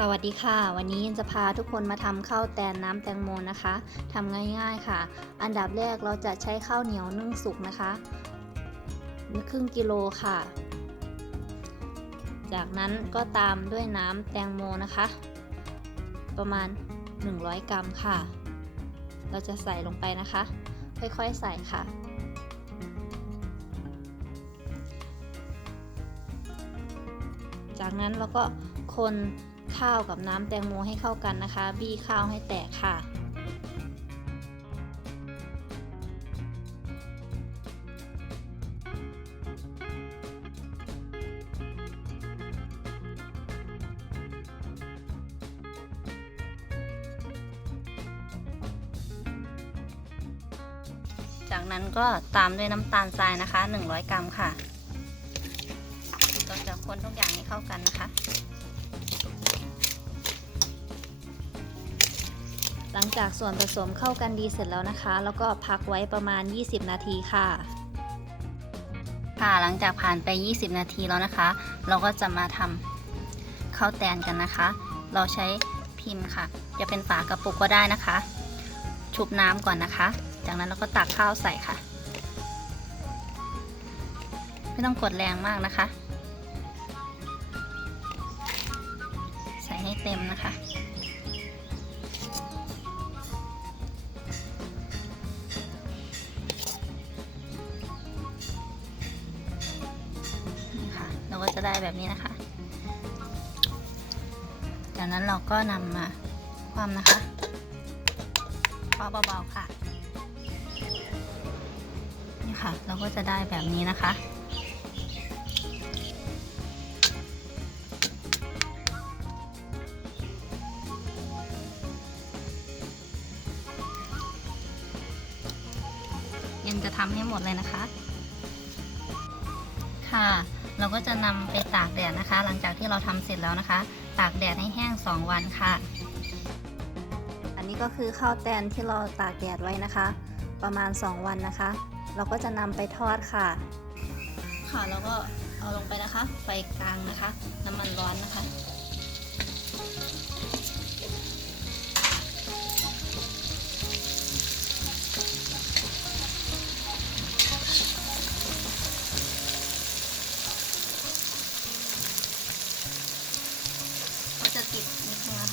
สวัสดีค่ะ วันนี้จะพาทุกคนมาทำข้าวแตนน้ำแตงโมนะคะทำง่ายๆค่ะ อันดับแรกเราจะใช้ข้าวเหนียวนึ่งสุกนะคะครึ่งกิโลค่ะ จากนั้นก็ตามด้วยน้ำแตงโมนะคะ ประมาณ 100 กรัมค่ะ เราจะใส่ลงไปนะคะ ค่อยๆใส่ค่ะจากนั้นเราก็คน ข้าวกับน้ำแตงโมให้เข้ากันนะคะ บี้ข้าวให้แตกค่ะจากนั้นก็ตามด้วยน้ำตาลทรายนะคะ 100 กรัมค่ะเราจะคนทุกอย่างให้เข้ากันนะคะ หลังจากส่วนผสมเข้ากันดีเสร็จแล้วนะคะ แล้วก็พักไว้ประมาณ 20 นาทีค่ะ ค่ะหลังจากผ่านไป 20 นาทีแล้วนะคะ เราก็จะมาทำข้าวแตนกันนะคะ เราใช้พิมพ์ค่ะ จะเป็นฝากระปุกก็ได้นะคะ ชุบน้ำก่อนนะคะ จากนั้นเราก็ตักข้าวใส่ค่ะ ไม่ต้องกดแรงมากนะคะ ใส่ให้เต็มนะคะ เราก็จะได้แบบนี้นะคะ จากนั้นเราก็นำมาคว่ำนะคะเคาะเบาๆค่ะ นี่ค่ะ เราก็จะได้แบบนี้นะคะย็นจะทำให้หมดเลยนะคะ ค่ะ เราก็จะนำไปตากแดดนะคะ หลังจากที่เราทำเสร็จแล้วนะคะ ตากแดดให้แห้ง 2 วันค่ะ อันนี้ก็คือข้าวแตนที่เราตากแดดไว้นะคะ ประมาณ 2 วันนะคะ เราก็จะนำไปทอดค่ะ ค่ะแล้วก็เอาลงไปนะคะ ไฟกลางนะคะ น้ำมันร้อนนะคะ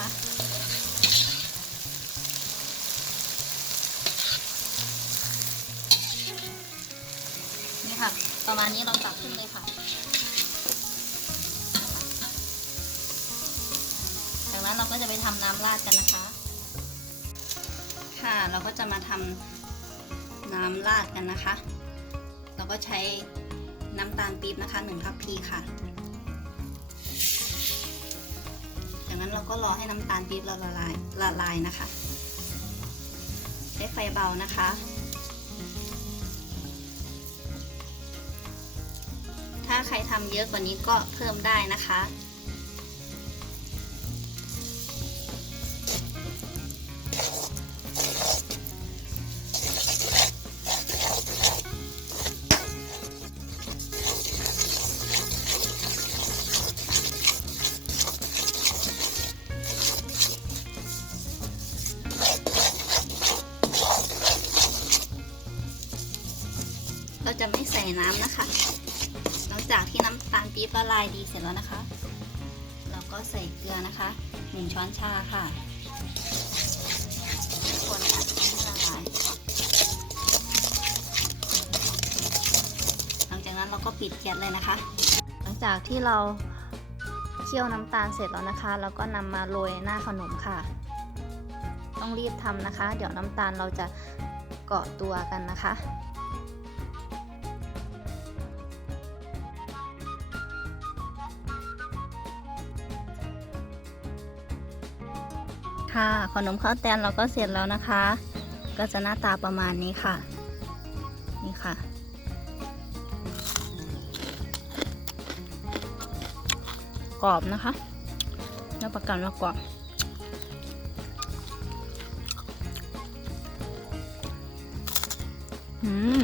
นะคะนี่ค่ะ ประมาณนี้เราตักขึ้นเลยค่ะจากนั้นเราก็จะไปทำน้ำราดกันนะคะ ค่ะเราก็จะมาทำน้ำราดกันนะคะ เราก็ใช้น้ำตาลปี๊บนะคะหนึ่งทัพพีค่ะ ราก็รอให้น้ำตาลปี๊บเราละลายละลายนะคะ ใช้ไฟเบานะคะ ถ้าใครทำเยอะกว่านี้ก็เพิ่มได้นะคะ จะไม่ใส่น้ำนะคะ หลังจากที่น้ำตาลปี๊บละลายดีเสร็จแล้วนะคะ เราก็ใส่เกลือนะคะหนึ่งช้อนชาค่ะคนค่ะให้ละลาย หลังจากนั้นเราก็ปิดแก๊สเลยนะคะ หลังจากที่เราเคี่ยวน้ำตาลเสร็จแล้วนะคะ เราก็นำมาโรยหน้าขนมค่ะ ต้องรีบทำนะคะ เดี๋ยวน้ำตาลเราจะเกาะตัวกันนะคะ ค่ะ ขนมข้าวแตนเราก็เสร็จแล้วนะคะ ก็จะหน้าตาประมาณนี้ค่ะ นี่ค่ะ กรอบนะคะรับประกันว่ากรอบอืม